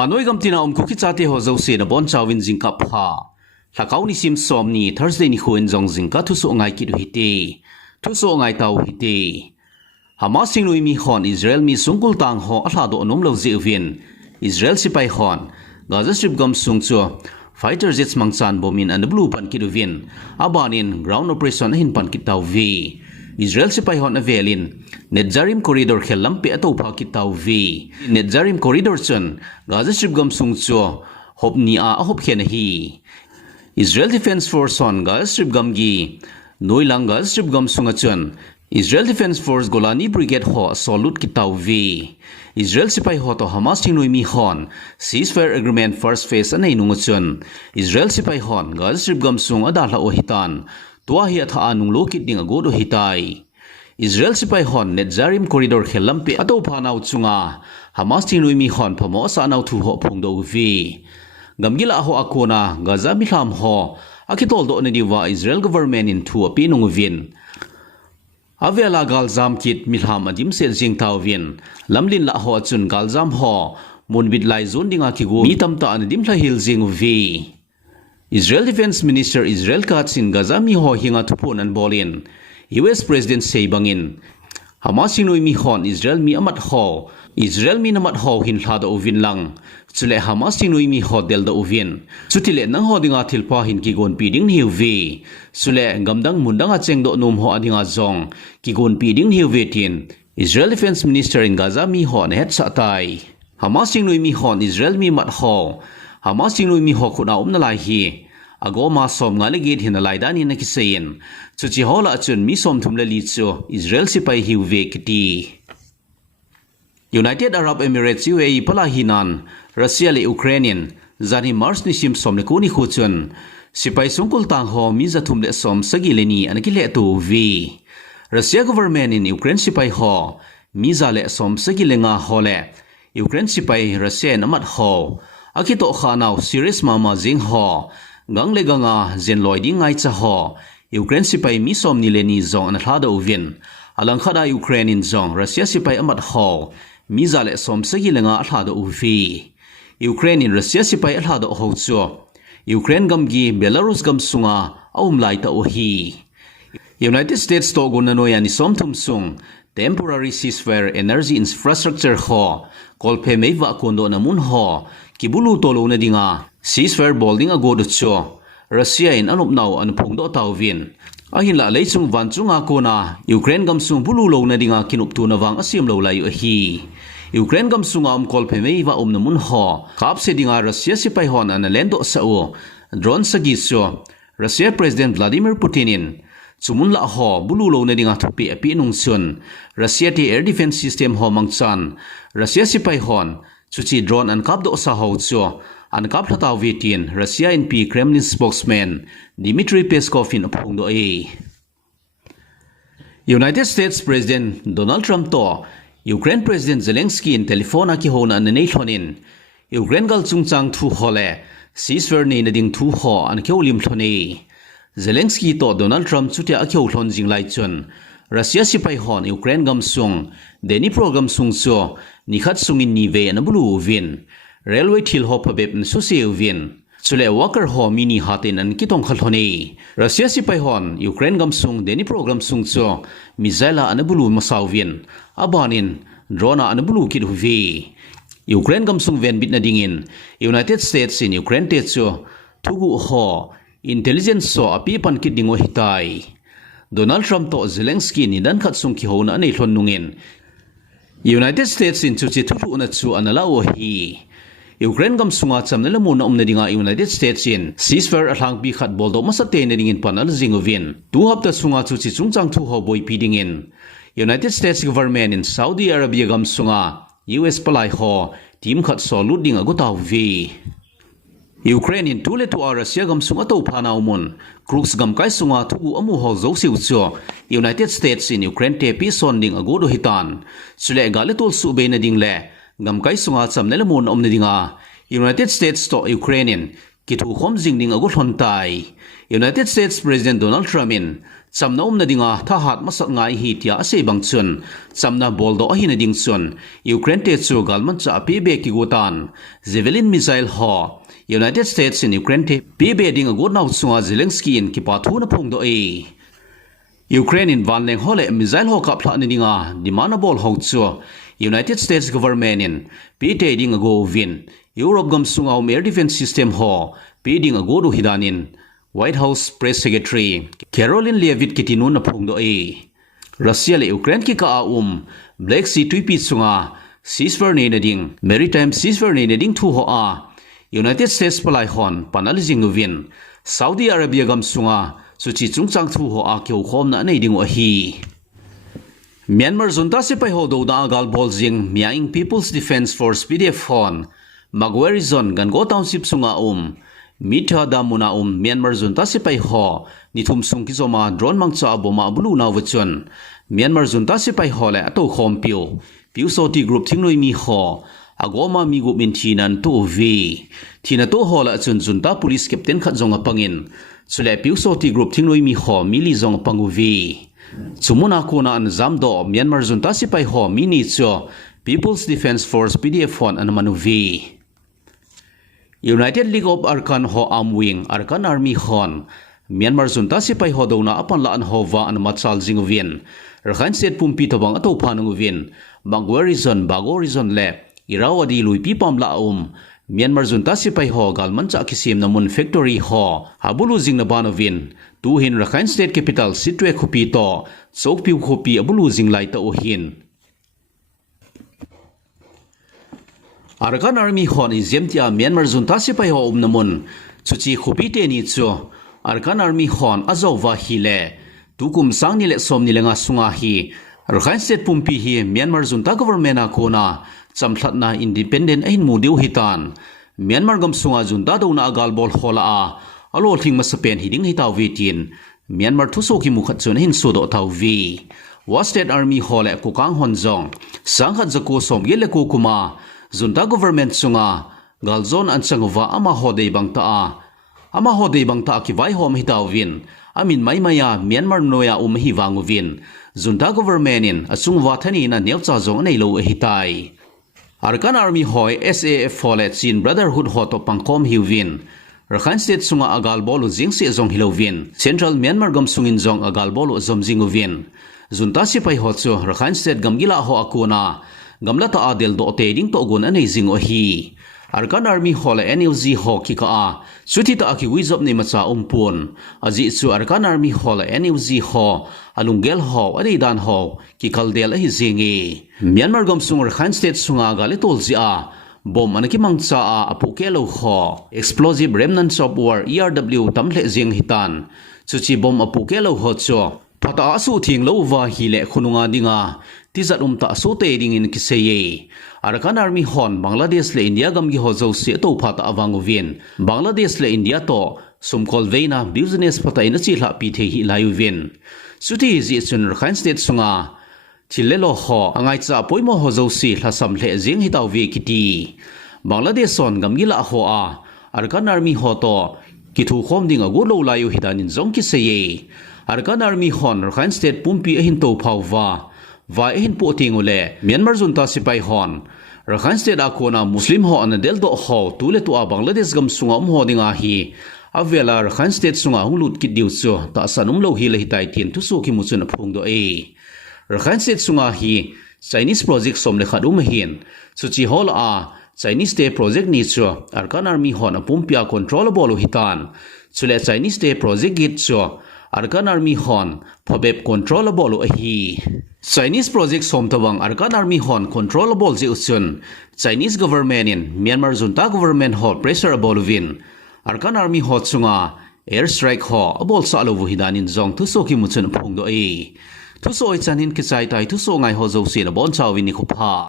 Vanoi gam tina kuki chate ho zo se na bon chawin Jing ka pha lakau ni sim som ni Thursday ni khuin jong Jing ka thu so ngai ki du hite thu so ngai tau hite Hamas sing lui mi hon Israel mi sungkul tang ho a hla do nom lo je vin Israel sipai hon Gaza strip gam sung chu fighter jets mangchan bomin an Bulu pan ki du vin abanin ground operation hin pan ki tau vi Israel sipai hon avelin Netzarim corridor khelam pe ato pha ki tau vi Netzarim corridor chun Gaza strip gam sung chu hop ni a hop khen hi Israel Defense Force on Gaza strip gam gi noilang Gaza strip gam sunga chun Israel Defense Force Golani Brigade ho solut ki tau vi Israel sipai ho to Hamas tinoi mi hon ceasefire agreement first phase anei nunga chun Israel sipai hon Gaza strip gam sung ada hla o hitan tua hi atha anung lokit ding ago do hitai Israel sipai hon Netzarim corridor khelampe ato phanau chunga Hamas tinoi mi hon phamo sa nau thu ho phung do vi gamgila ho akona Gaza mi hlam ho akitol do ne diwa Israel government in thu api nung vin Avela galzam kit milham adim se jing taw vin lamlin la ho chun galzam ho munbit lai zon dinga ki go mi tamta an dim thla hil jing vi Israel Defense Minister Israel Katz in Gaza mi ho hinga thupon an bolin US President say bangin Hamas sinoi mi hon Israel mi amat ho Israel mi namat ho hin thla do vin lang chule Hamas sinoi mi ho del do vin chutile nang ho dinga thilpa hin ki gon pi ding hiu vi sule gamdang mundanga cheng do num ho adinga zong ki gon pi ding hiu ve tin Israel Defense Minister in Gaza mi ho ne het sa tai Hamas sinoi mi hon Israel mi mat ho Hamas sinoi mi ho khuna na lai hi ago ma som nga le gate hin lai dan in ki sein chuchi hola chun mi som thum le li chu Israel sipai hiu ve kiti United Arab Emirates UAE pala hinan Russia le Ukrainian zani mars ni sim som le ko ni khu chun sipai sungkul tang ho mi za thum le som sagi le ni an ki le tu vi Russia government in Ukraine sipai ho mi za le som sagi le nga ho le Ukraine sipai Russia namat ho akito khanau series mama jing ho gang le ganga zen loi ding ngai cha ho Ukraine sipai mi som ni le ni zong an thla do vin alang khada Ukrainian zong Russia sipai amat ho mi za le som sagi le nga thla do vi Ukrainian Russia sipai thla do ho chu Ukraine gam gi Belarus gam sunga lai ta o hi United States to gun no yani som thum sung temporary ceasefire energy infrastructure ho kolphe meiwa kondo namun ho kibulu tolo na dinga ceasefire bolding ago do cho Russia in anup now an phung do tawin ahin la leichung wanchunga kona Ukraine gam sung bulu lo na dinga kinup tu na wang asim lo lai hi Ukraine gam sunga kolphe meiwa namun ho kap se dinga Russia sipai hon an lendo sa o drone sagi so Russia President Vladimir Putin chumun la ho bulu lo na dinga thupi api nung sun Russia ti air defense system ho mangchan Russia sipai hon chuchi drone an kap do sa ho chu an kap thata vitin Russia in P Kremlin spokesman Dmitry Peskov in phung do e United States President Donald Trump to Ukraine President Zelensky in telephone ki hona an nei thonin Ukraine gal chungchang thu hole ceasefire nei na ding thu ho an kheulim thoni Zelensky to Donald Trump chutia akheu thon jing lai chun Russia sipai hon Ukraine gam sung deni program sung cho nikhat sungin ni ve na bulu vin railway thil ho phabep n su se vin chule worker ho mini hatin an kitong khalhoni Russia sipai hon Ukraine gam sung deni program sung cho mizaila an bulu masaw vin abanin drona an bulu kid vi Ukraine gam sung ven bit na dingin United States in Ukraine te cho thugu ho intelligence so api pan kid dingo hitai Donald Trump to Zelensky ni dan khat sung ki ho na nei hlon nungin United States in chuchi thu na chu anala o hi Ukraine gam sunga chamnela muna umna dinga United States in ceasefire athang bi khat boldo masate ne dingin panal zingovin tu hapta sunga chuchi chungchang thu ho boi pi dingin United States government in Saudi Arabia gam sunga US palai ho team khat so lut ding agutaw vi Ukraine in tule to Russia gam sunga to phana umun crux gam kai sunga thu amu ho zo siu chu United States in Ukraine te pi son ding ago do hitan chule gale tol su be na ding le gam kai sunga chamnela mun omna dinga United States to Ukrainian ki thu khom jing ding agu hlon tai United States President Donald Trump in chamna na dinga tha hat masak ngai hi tia ase bang chun chamna bol do hi na ding chun Ukraine te chu galman cha pe be ki gotan Javelin missile ho United States in Ukraine te pe be ding agu naw chunga Zelensky in ki pa thu na phong do Ukraine in van leng hole missile ho ka phla ni dinga dimana bol ho chu United States government in pe te ding agu win Europe gam sunga air defense system ho pe ding agu ru hidanin White House Press Secretary Caroline Leavitt kitinu na phongdo Russia le Ukraine ki ka Black Sea tuipi chunga ceasefire ne ding maritime ceasefire ne ding thu ho United States palai hon panalizing win Saudi Arabia gam sunga suchi chungchang thu ho keu khom na nei ding hi Myanmar junta se pai ho do da gal bol jing Myanmar People's Defense Force PDF hon Magwari zone gan go township sunga Mitha damuna Myanmar junta sipai ho nithum sung ki zoma drone mangcha boma bulu na wachon Myanmar junta sipai ho le ato khom piu soti group thingnoi mi ho agoma mi gu min thinan to vi thina to ho la chun junta police captain khat zonga pangin chule piu soti group thingnoi mi ho mili zong pangu vi chumuna kona an zamdo Myanmar junta sipai ho mini cho People's Defense Force PDF hon an manu vi United League of Arakan ho wing Arakan Army hon Myanmar junta sipai ho dona apan la an hova an Machal Jing win Rakhine State pumpi tobang ato phanung win Magwari zone Bago region le Irawadi luipi pamla Myanmar junta sipai ho galman cha kisim namun factory ho Bulu Jing na banovin tu hin Rakhine State capital Sitwe khupi to chokpiu khupi Bulu Jing lai ta hin Arakan Army hon izemtia Myanmar junta sipai ho namun chuchi khupi te ni chu Arakan Army hon azova hi le tukum sang ni le som ni lenga sunga hi Rakhine State pumpi hi Myanmar junta government a kona chamthlatna independent ain mudiu hitan Myanmar gam sunga junta dona agal bol hola alo thing masapen hiding hitaw vitin Myanmar thuso ki mukhat chun hin sodo taw vi Wa State Army hole kukang honjong sangkhat jako som yele ko kuma junta government sunga galzon an changwa ama hodei bangta ki vai hom hitawin amin maimaya Myanmar noya hi wanguvin junta government in achungwa thani na neucha jong nei lo hitai Arakan Army hoi SAF hole Chin Brotherhood hoto pangkom hiwin Rakhine State sunga agal bolu jing se jong hilovin Central Myanmar gam sungin jong agal bolu zom jinguvin junta sipai ho chu Rakhine State gamgila ho akuna gamla ta adel do te ding to gun anei jing hi Arakan Army hole NUG ho ki ka chuti ta ki wizop ni macha pun aji chu Arakan Army hole NUG ho alungel ho ani dan ho ki kaldel hi jingi Myanmar gam sung Rakhine State sunga gale tolji bom anaki mangcha apukelo ho explosive remnants of war ERW tamle jing hitan chuchi bom apukelo ho cho Pata asu thing lo wa hi le khununga dinga tizat ta so te ding in kiseye Arakan Army hon Bangladesh le India gam gi hozo se to phata awanguvin Bangladesh le India to sumkol veina business pata ina chi hla pi the hi layuvin suti ji chun Rakhine State sunga chilelo ho angai cha poimo hozo si hlasam le jing hitaw ve kiti Bangladesh son gam gi la ho Arakan Army ho to kithu khom ding agu lo layu hidanin jong kiseye Arakan Army hon Rakhine State pumpi ahin to phawwa wa ahin po tingule Myanmar junta sipai hon Rakhine State akona Muslim ho an del do ho tule to Bangladesh gam sunga ho dinga hi avela Rakhine State sunga hunglut ki diu chu ta sanum lo hi le hitai tin tu so ki muchun phung do Rakhine State sunga hi Chinese project som le khadum hin suchi hol Chinese Day project ni chu Arakan Army hon pumpia controllable hitan chule Chinese Day project git chu Arakan Army hon phobep controllable hi Chinese project somtawang Arakan Army hon controllable je uchun Chinese government in Myanmar junta government ho pressure bolvin Arakan Army ho chunga air strike ho abol sa lo hidanin jong thu so ki muchun phongdo thu so chanin ki chai tai thu so ngai ho zo se na bon chawin ni khupha